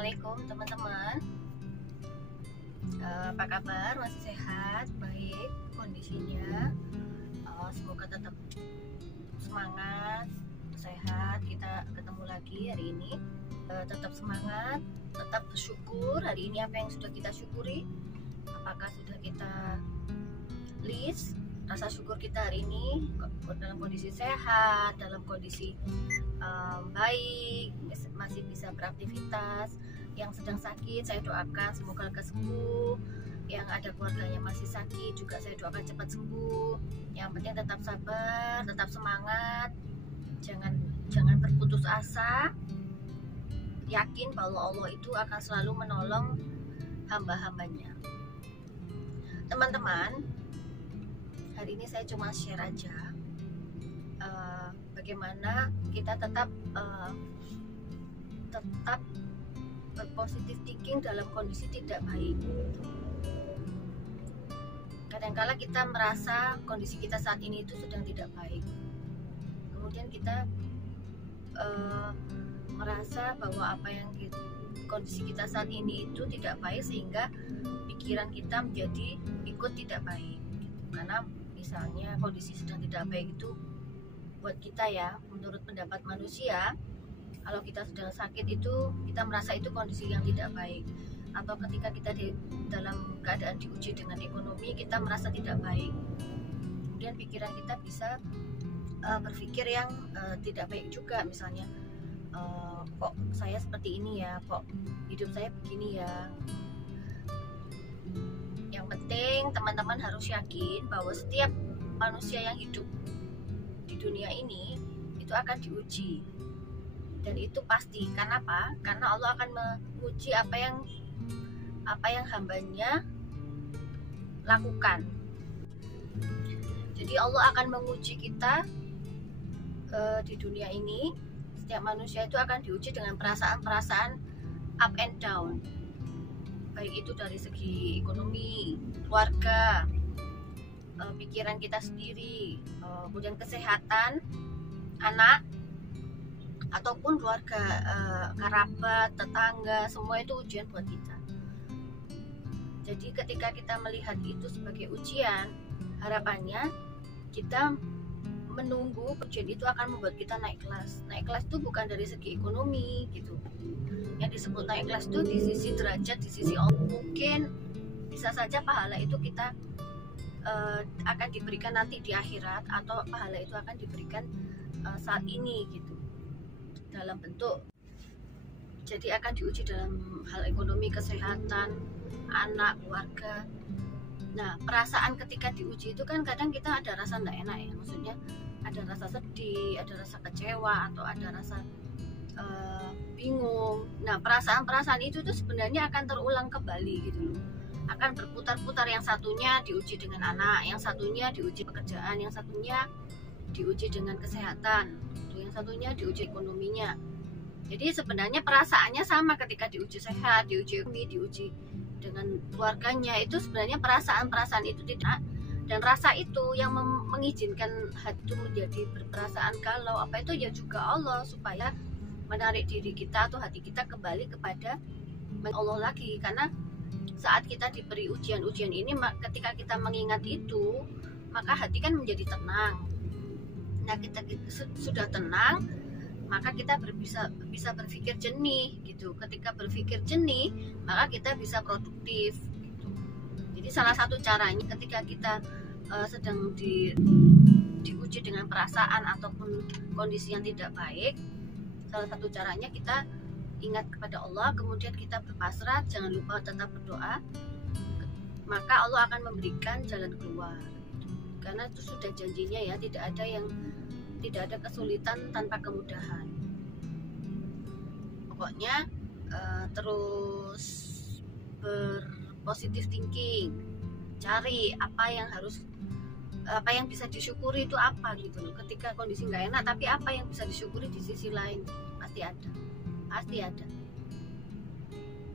Assalamualaikum teman-teman. Apa kabar? Masih sehat? Baik kondisinya? Semoga tetap semangat, sehat. Kita ketemu lagi hari ini. Tetap semangat, tetap bersyukur. Hari ini apa yang sudah kita syukuri? Apakah sudah kita list rasa syukur kita hari ini dalam kondisi sehat, dalam kondisi baik, masih bisa beraktivitas. Yang sedang sakit saya doakan semoga lekas sembuh, yang ada keluarganya masih sakit juga saya doakan cepat sembuh. Yang penting tetap sabar, tetap semangat, jangan berputus asa, yakin bahwa Allah itu akan selalu menolong hamba-hambanya. Teman-teman, hari ini saya cuma share aja bagaimana kita tetap berpositif thinking dalam kondisi tidak baik. Kadangkala kita merasa kondisi kita saat ini itu sedang tidak baik, kemudian kita merasa bahwa kondisi kita saat ini itu tidak baik, sehingga pikiran kita menjadi ikut tidak baik gitu. Karena misalnya kondisi sedang tidak baik itu buat kita ya, menurut pendapat manusia, kalau kita sedang sakit itu kita merasa itu kondisi yang tidak baik. Atau ketika kita dalam keadaan diuji dengan ekonomi, kita merasa tidak baik, kemudian pikiran kita bisa berpikir yang tidak baik juga. Misalnya kok saya seperti ini ya, kok hidup saya begini ya. Yang penting teman-teman harus yakin bahwa setiap manusia yang hidup di dunia ini itu akan diuji, dan itu pasti. Karena apa? Karena Allah akan menguji apa yang hambanya lakukan. Jadi Allah akan menguji kita di dunia ini. Setiap manusia itu akan diuji dengan perasaan-perasaan up and down, baik itu dari segi ekonomi, keluarga, pikiran kita sendiri, kemudian kesehatan anak ataupun keluarga, kerabat, tetangga, semua itu ujian buat kita. Jadi ketika kita melihat itu sebagai ujian, harapannya kita menunggu ujian itu akan membuat kita naik kelas. Naik kelas itu bukan dari segi ekonomi gitu. Yang disebut naik kelas itu di sisi derajat, di sisi Allah. Mungkin bisa saja pahala itu kita akan diberikan nanti di akhirat, atau pahala itu akan diberikan saat ini gitu, dalam bentuk, jadi akan diuji dalam hal ekonomi, kesehatan, anak, keluarga. Nah, perasaan ketika diuji itu kan kadang kita ada rasa tidak enak ya, maksudnya ada rasa sedih, ada rasa kecewa, atau ada rasa bingung. Nah, perasaan-perasaan itu tuh sebenarnya akan terulang kembali gitu loh, akan berputar-putar. Yang satunya diuji dengan anak, yang satunya diuji pekerjaan, yang satunya diuji dengan kesehatan, yang satunya diuji ekonominya. Jadi sebenarnya perasaannya sama ketika diuji sehat, diuji ekonomi, diuji dengan keluarganya. Itu sebenarnya perasaan-perasaan itu tidak, dan rasa itu yang mengizinkan hati itu menjadi berperasaan galau apa itu ya juga Allah, supaya menarik diri kita atau hati kita kembali kepada Allah lagi. Karena saat kita diberi ujian-ujian ini, ketika kita mengingat itu, maka hati kan menjadi tenang. Nah, kita sudah tenang, maka kita bisa berpikir jernih gitu. Ketika berpikir jernih, maka kita bisa produktif gitu. Jadi salah satu caranya ketika kita sedang diuji dengan perasaan ataupun kondisi yang tidak baik, salah satu caranya kita ingat kepada Allah, kemudian kita berpasrah, jangan lupa tetap berdoa, maka Allah akan memberikan jalan keluar. Karena itu sudah janjinya ya, tidak ada kesulitan tanpa kemudahan. Pokoknya terus berpositif thinking, cari apa yang bisa disyukuri itu apa gitu loh. Ketika kondisi nggak enak, tapi apa yang bisa disyukuri di sisi lain, pasti ada.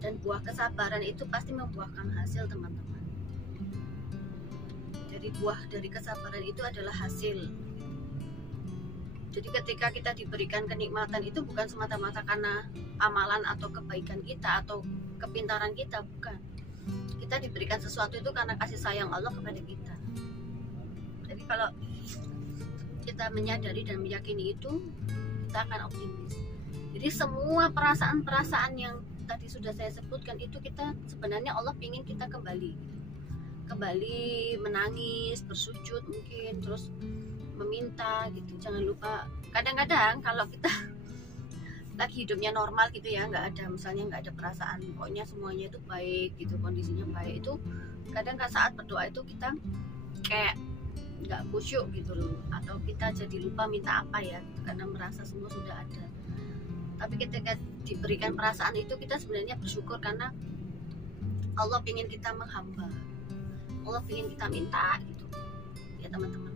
Dan buah kesabaran itu pasti membuahkan hasil, teman-teman. Jadi buah dari kesabaran itu adalah hasil. Jadi ketika kita diberikan kenikmatan itu bukan semata-mata karena amalan atau kebaikan kita atau kepintaran kita, bukan. Kita diberikan sesuatu itu karena kasih sayang Allah kepada kita. Jadi kalau kita menyadari dan meyakini itu, kita akan optimis. Jadi semua perasaan-perasaan yang tadi sudah saya sebutkan itu, kita sebenarnya Allah ingin kita kembali menangis, bersujud mungkin, terus meminta gitu. Jangan lupa, kadang-kadang kalau kita lagi hidupnya normal gitu ya, nggak ada perasaan, pokoknya semuanya itu baik gitu, kondisinya baik, itu kadang saat berdoa itu kita kayak nggak khusyuk gitu loh, atau kita jadi lupa minta apa ya, karena merasa semua sudah ada. Tapi ketika diberikan perasaan itu, kita sebenarnya bersyukur karena Allah ingin kita menghamba, Allah ingin kita minta gitu ya teman-teman.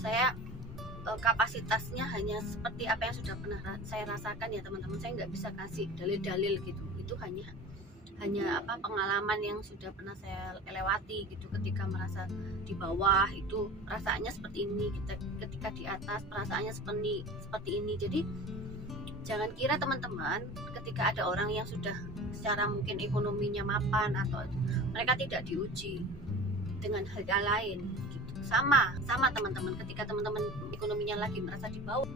Saya kapasitasnya hanya seperti apa yang sudah pernah saya rasakan ya teman-teman. Saya nggak bisa kasih dalil-dalil gitu, itu hanya pengalaman yang sudah pernah saya lewati gitu. Ketika merasa di bawah itu perasaannya seperti ini, ketika di atas perasaannya seperti ini. Jadi jangan kira teman-teman ketika ada orang yang sudah secara mungkin ekonominya mapan atau mereka tidak diuji dengan hal lain gitu. Sama teman-teman, ketika teman-teman ekonominya lagi merasa di bawah,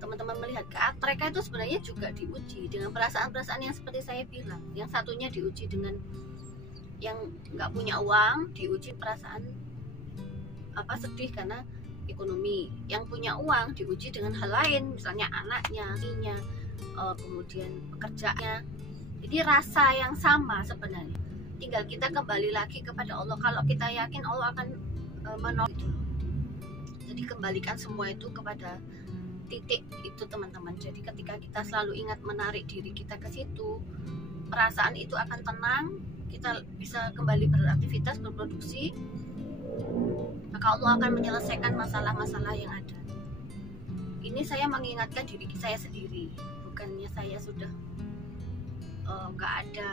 teman-teman melihat ke atas, mereka itu sebenarnya juga diuji dengan perasaan-perasaan yang seperti saya bilang. Yang satunya diuji dengan yang nggak punya uang, diuji perasaan sedih karena ekonomi. Yang punya uang diuji dengan hal lain, misalnya anaknya, istrinya, kemudian pekerjaannya. Jadi rasa yang sama sebenarnya, tinggal kita kembali lagi kepada Allah. Kalau kita yakin Allah akan menolong itu. Jadi kembalikan semua itu kepada titik itu teman-teman. Jadi ketika kita selalu ingat menarik diri kita ke situ, perasaan itu akan tenang, kita bisa kembali beraktivitas, berproduksi, maka Allah akan menyelesaikan masalah-masalah yang ada. Ini saya mengingatkan diri saya sendiri, bukannya saya sudah nggak ada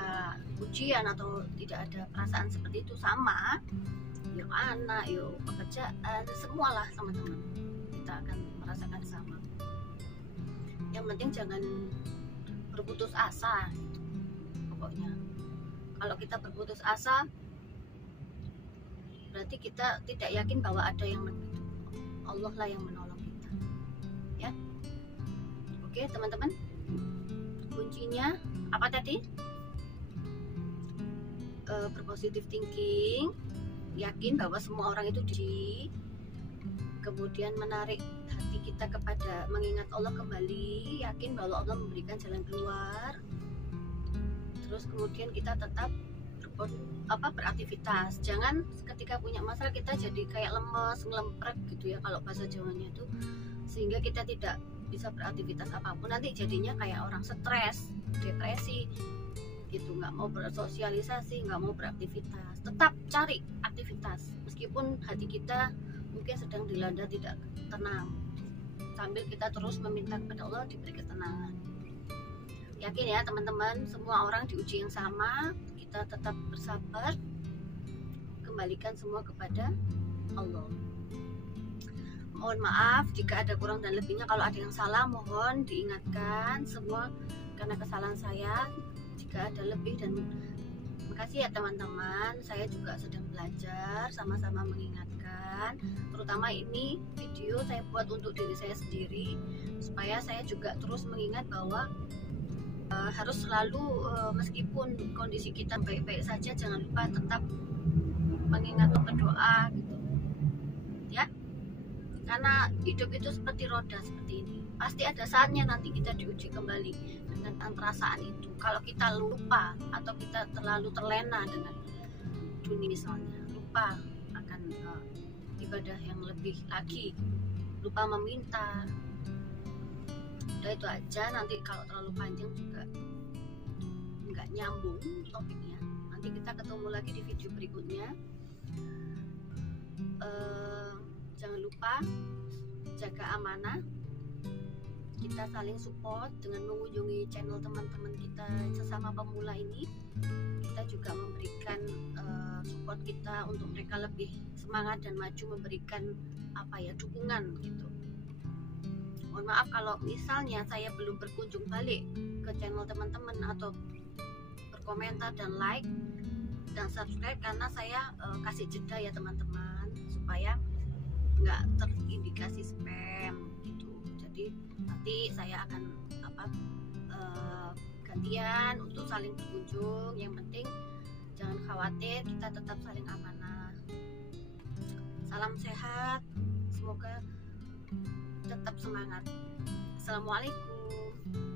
ujian atau tidak ada perasaan seperti itu. Sama yuk anak, yuk pekerjaan, semualah teman-teman, kita akan merasakan sama. Yang penting jangan berputus asa gitu. Pokoknya kalau kita berputus asa berarti kita tidak yakin bahwa ada yang menolong. Allah lah yang menolong kita ya. Oke teman-teman, kuncinya apa tadi? Berpositif thinking, yakin bahwa semua orang itu kemudian menarik hati kita kepada mengingat Allah kembali, yakin bahwa Allah memberikan jalan keluar. Terus kemudian kita tetap beraktivitas. Jangan ketika punya masalah kita jadi kayak lemes, ngelemprek gitu ya kalau bahasa Jawanya itu, sehingga kita tidak bisa beraktivitas apapun. Nanti jadinya kayak orang stres, depresi gitu, nggak mau bersosialisasi, nggak mau beraktivitas. Tetap cari aktivitas meskipun hati kita mungkin sedang dilanda tidak tenang, sambil kita terus meminta kepada Allah diberi ketenangan. Yakin ya teman-teman, semua orang diuji yang sama, kita tetap bersabar, kembalikan semua kepada Allah. Mohon maaf jika ada kurang dan lebihnya. Kalau ada yang salah mohon diingatkan, semua karena kesalahan saya. Jika ada lebih dan makasih ya teman-teman, saya juga sedang belajar, sama-sama mengingatkan. Terutama ini video saya buat untuk diri saya sendiri, supaya saya juga terus mengingat bahwa harus selalu meskipun kondisi kita baik-baik saja, jangan lupa tetap mengingat berdoa gitu ya. Karena hidup itu seperti roda seperti ini, pasti ada saatnya nanti kita diuji kembali dengan perasaan itu. Kalau kita lupa atau kita terlalu terlena dengan dunia misalnya, lupa akan ibadah yang lebih lagi, lupa meminta, udah itu aja. Nanti kalau terlalu panjang juga nggak nyambung topiknya. Nanti kita ketemu lagi di video berikutnya. Jangan lupa jaga amanah, kita saling support dengan mengunjungi channel teman-teman kita sesama pemula ini. Kita juga memberikan support kita untuk mereka lebih semangat dan maju, memberikan dukungan gitu. Mohon maaf kalau misalnya saya belum berkunjung balik ke channel teman-teman atau berkomentar dan like dan subscribe, karena saya kasih jeda ya teman-teman, supaya nggak terindikasi spam gitu. Jadi nanti saya akan gantian untuk saling berkunjung. Yang penting jangan khawatir, kita tetap saling amanah. Salam sehat, semoga tetap semangat. Assalamualaikum.